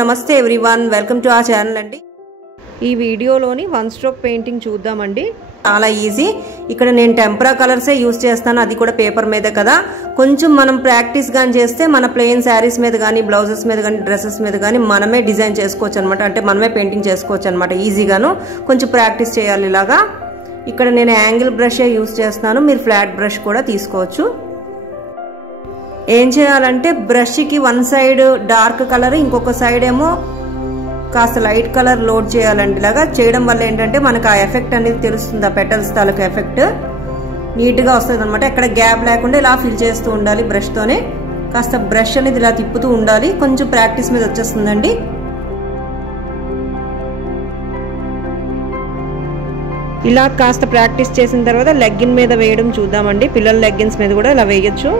నమస్తే everyone, welcome to our channel అండి. ఈ వీడియోలోని వన్ స్ట్రోక్ పెయింటింగ్ చూద్దామండి. చాలా ఈజీ. ఇక్కడ నేను టెంపరా కలర్సే యూజ్ చేస్తాను, అది కూడా పేపర్ మీద కదా. కొంచెం మనం ప్రాక్టీస్ గాని చేస్తే మన ప్లెయిన్ శారీస్ మీద కానీ, బ్లౌజెస్ మీద కానీ, డ్రెస్సెస్ మీద కానీ మనమే డిజైన్ చేసుకోవచ్చు అనమాట. అంటే మనమే పెయింటింగ్ చేసుకోవచ్చు అనమాట ఈజీగాను. కొంచెం ప్రాక్టీస్ చేయాలి ఇలాగా. ఇక్కడ నేను యాంగిల్ బ్రషే యూజ్ చేస్తున్నాను, మీరు ఫ్లాట్ బ్రష్ కూడా తీసుకోవచ్చు. ఏం చేయాలంటే బ్రష్కి వన్ సైడ్ డార్క్ కలర్, ఇంకొక సైడ్ ఏమో కాస్త లైట్ కలర్ లోడ్ చేయాలండి. ఇలాగా చేయడం వల్ల ఏంటంటే మనకు ఆ ఎఫెక్ట్ అనేది తెలుస్తుంది, ఆ పెటల్స్ తాలూకు ఎఫెక్ట్ నీట్గా వస్తుంది అనమాట. ఎక్కడ గ్యాప్ లేకుండా ఇలా ఫిల్ చేస్తూ ఉండాలి బ్రష్తోనే. కాస్త బ్రష్ అనేది ఇలా తిప్పుతూ ఉండాలి, కొంచెం ప్రాక్టీస్ మీద వచ్చేస్తుందండి. ఇలా కాస్త ప్రాక్టీస్ చేసిన తర్వాత లెగ్గిన్ మీద వేయడం చూద్దామండి. పిల్లల లెగ్గిన్స్ మీద కూడా ఇలా వేయచ్చు.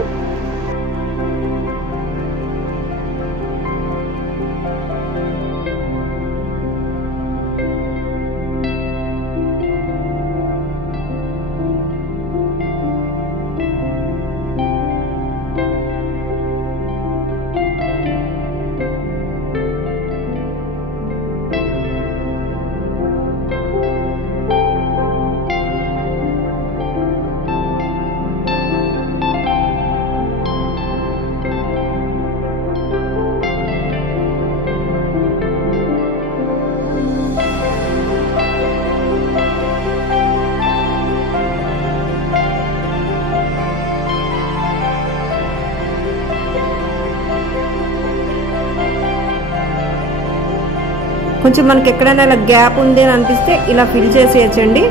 కొంచెం మనకి ఎక్కడైనా ఇలా గ్యాప్ ఉంది అని అనిపిస్తే ఇలా ఫిల్ చేసేయచ్చండి.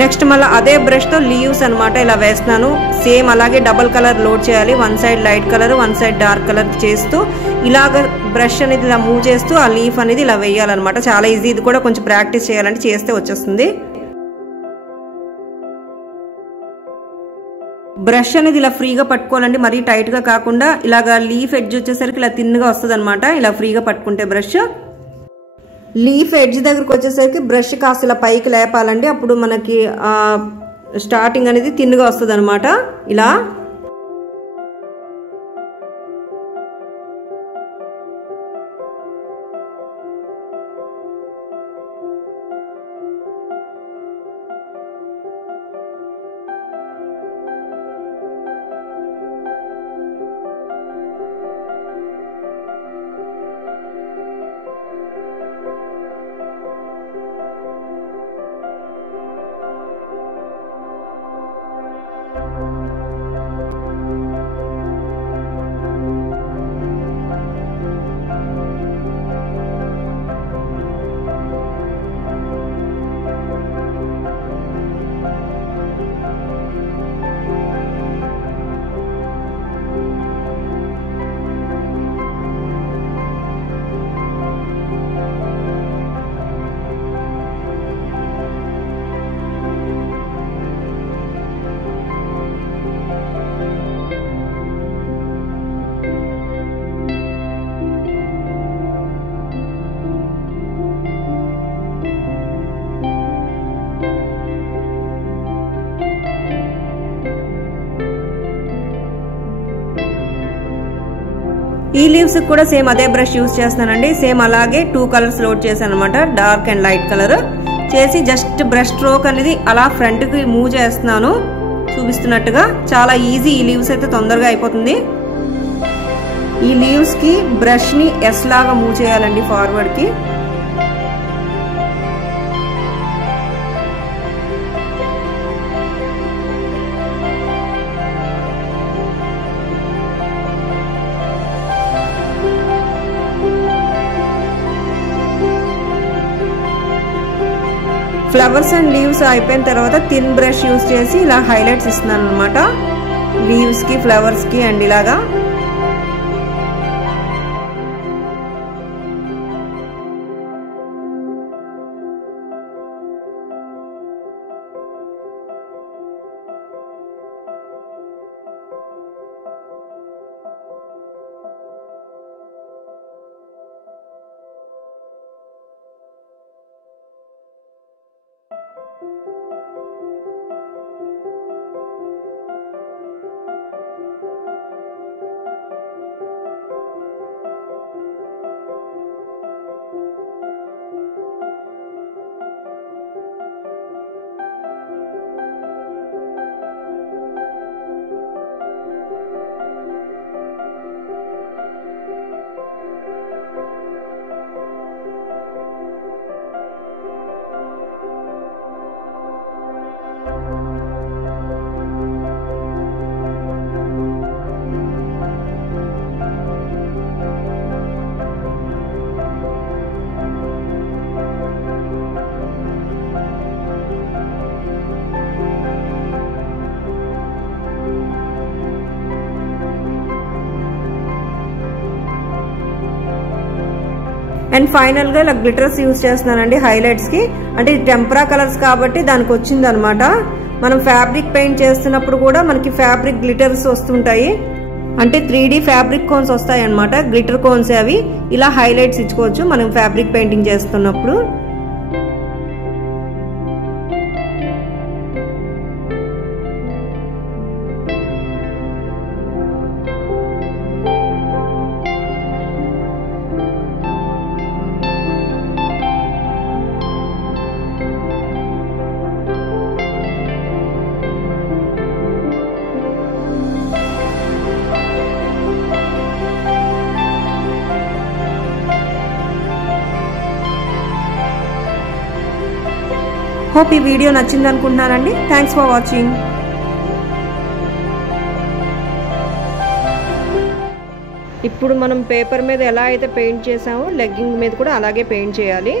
నెక్స్ట్ మళ్ళీ అదే బ్రష్ తో లీవ్స్ అనమాట ఇలా వేస్తున్నాను. సేమ్ అలాగే డబల్ కలర్ లోడ్ చేయాలి. One side light colour, one side dark colour చేస్తూ ఇలాగ బ్రష్ అనేది ఇలా మూవ్ చేస్తూ ఆ లీఫ్ అనేది ఇలా వేయాలన్నమాట. చాలా ఈజీ. ఇది కూడా కొంచెం ప్రాక్టీస్ చేయాలంటే చేస్తే వచ్చేస్తుంది. బ్రష్ అనేది ఇలా ఫ్రీగా పట్టుకోవాలండి, మరీ టైట్ గా కాకుండా. ఇలాగా లీఫ్ ఎడ్జ్ వచ్చేసరికి ఇలా తిన్నుగా వస్తుంది అనమాట, ఇలా ఫ్రీగా పట్టుకుంటే బ్రష్. లీఫ్ ఎడ్జ్ దగ్గరకు వచ్చేసరికి బ్రష్ కాస్త ఇలా పైకి లేపాలండి, అప్పుడు మనకి స్టార్టింగ్ అనేది తిన్నుగా వస్తుంది అనమాట. ఇలా ఈ లీవ్స్ కూడా సేమ్ అదే బ్రష్ యూజ్ చేస్తానండి. సేమ్ అలాగే 2 కలర్స్ లోడ్ చేశాను అనమాట, డార్క్ అండ్ లైట్ కలర్ చేసి జస్ట్ బ్రష్ స్ట్రోక్ అనేది అలా ఫ్రంట్ కి మూవ్ చేస్తున్నాను చూపిస్తున్నట్టుగా. చాలా ఈజీ. ఈ లీవ్స్ అయితే తొందరగా అయిపోతుంది. ఈ లీవ్స్ కి బ్రష్ ని ఎస్ లాగా మూవ్ చేయాలండి ఫార్వర్డ్ కి. ఫ్లవర్స్ అండ్ లీవ్స్ అయిపోయిన తర్వాత థిన్ బ్రష్ యూజ్ చేసి ఇలా హైలైట్స్ ఇస్తున్నాను అనమాట లీవ్స్ కి, ఫ్లవర్స్ కి. అండ్ ఇలాగా అండ్ ఫైనల్గా ఇలా గ్లిటర్స్ యూజ్ చేస్తున్నానండి హైలైట్స్కి. అంటే ఇది టెంపరా కలర్స్ కాబట్టి దానికి వచ్చింది అనమాట. మనం ఫ్యాబ్రిక్ పెయింట్ చేస్తున్నప్పుడు కూడా మనకి ఫ్యాబ్రిక్ గ్లిటర్స్ వస్తుంటాయి. అంటే 3D ఫ్యాబ్రిక్ కోన్స్ వస్తాయి అనమాట, గ్లిటర్ కోన్స్. అవి ఇలా హైలైట్స్ ఇచ్చుకోవచ్చు మనం ఫ్యాబ్రిక్ పెయింటింగ్ చేస్తున్నప్పుడు. హోప్ ఈ వీడియో నచ్చింది అనుకుంటున్నానండి. Thanks for watching. ఇప్పుడు మనం పేపర్ మీద ఎలా అయితే పెయింట్ చేసామో లెగ్గింగ్ మీద కూడా అలాగే పెయింట్ చేయాలి.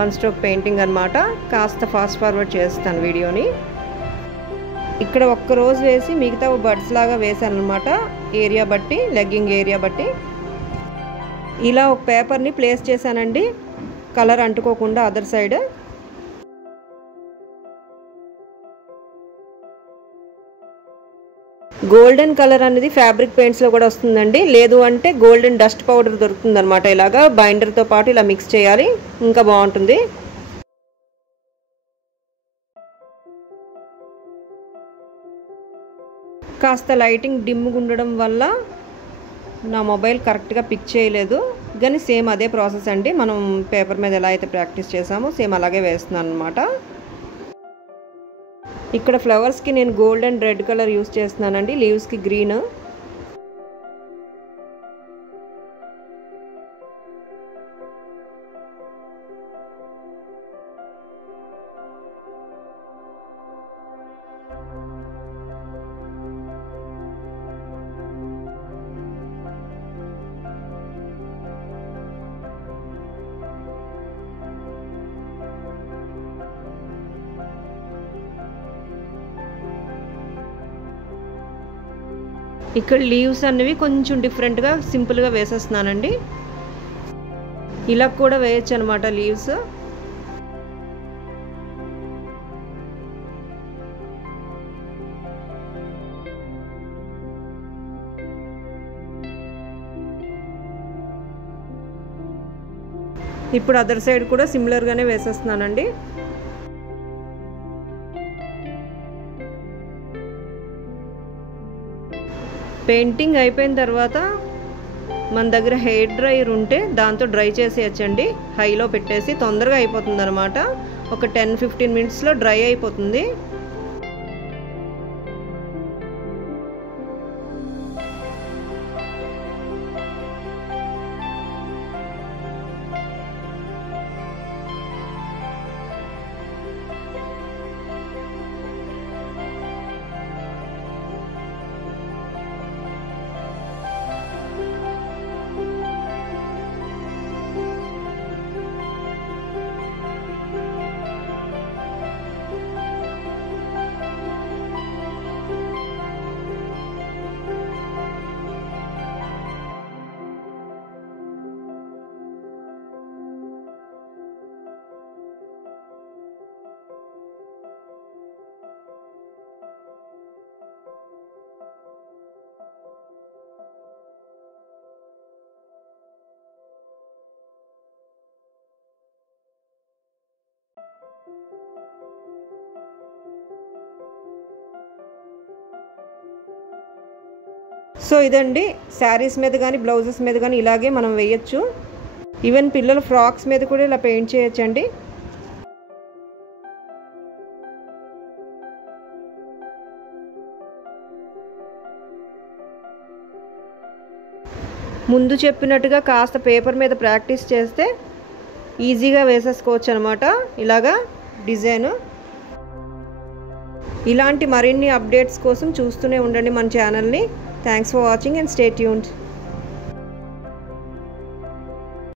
1 స్ట్రోక్ పెయింటింగ్ అనమాట. కాస్త ఫాస్ట్ ఫార్వర్డ్ చేస్తాను వీడియోని. ఇక్కడ ఒక్క రోజు వేసి మిగతా బర్డ్స్ లాగా వేసాను అనమాట, ఏరియా బట్టి, లెగ్గింగ్ ఏరియా బట్టి. ఇలా ఒక పేపర్ని ప్లేస్ చేశానండి, కలర్ అంటుకోకుండా అదర్ సైడ్. గోల్డెన్ కలర్ అనేది ఫ్యాబ్రిక్ పెయింట్స్లో కూడా వస్తుందండి. లేదు అంటే గోల్డెన్ డస్ట్ పౌడర్ దొరుకుతుంది అనమాట. ఇలాగా బైండర్తో పాటు ఇలా మిక్స్ చేయాలి, ఇంకా బాగుంటుంది. కాస్త లైటింగ్ డిమ్గా ఉండడం వల్ల నా మొబైల్ కరెక్ట్గా పిక్ చేయలేదు, కానీ సేమ్ అదే ప్రాసెస్ అండి. మనం పేపర్ మీద ఎలా అయితే ప్రాక్టీస్ చేసామో సేమ్ అలాగే వేస్తున్నాను అనమాట. ఇక్కడ ఫ్లవర్స్కి నేను gold and red colour use చేస్తున్నానండి, లీవ్స్కి గ్రీన్. ఇక్కడ లీవ్స్ అనేవి కొంచెం డిఫరెంట్గా సింపుల్గా వేసేస్తున్నానండి. ఇలా కూడా వేయచ్చు అనమాట లీవ్స్. ఇప్పుడు అదర్ సైడ్ కూడా సిమిలర్గానే వేసేస్తున్నానండి. పెయింటింగ్ అయిపోయిన తర్వాత మన దగ్గర హెయిర్ డ్రైయర్ ఉంటే దాంతో డ్రై చేసేయచ్చండి. హైలో పెట్టేసి తొందరగా అయిపోతుంది అనమాట. ఒక 10-15 మినిట్స్లో డ్రై అయిపోతుంది. సో ఇదండి, శారీస్ మీద కానీ బ్లౌజెస్ మీద కానీ ఇలాగే మనం వేయచ్చు. ఈవెన్ పిల్లల ఫ్రాక్స్ మీద కూడా ఇలా పెయింట్ చేయొచ్చండి. ముందు చెప్పినట్టుగా కాస్త పేపర్ మీద ప్రాక్టీస్ చేస్తే ఈజీగా వేసేసుకోవచ్చు అనమాట ఇలాగా డిజైన్. ఇలాంటి మరిన్ని అప్డేట్స్ కోసం చూస్తూనే ఉండండి మన ఛానల్ని. Thanks for watching and stay tuned.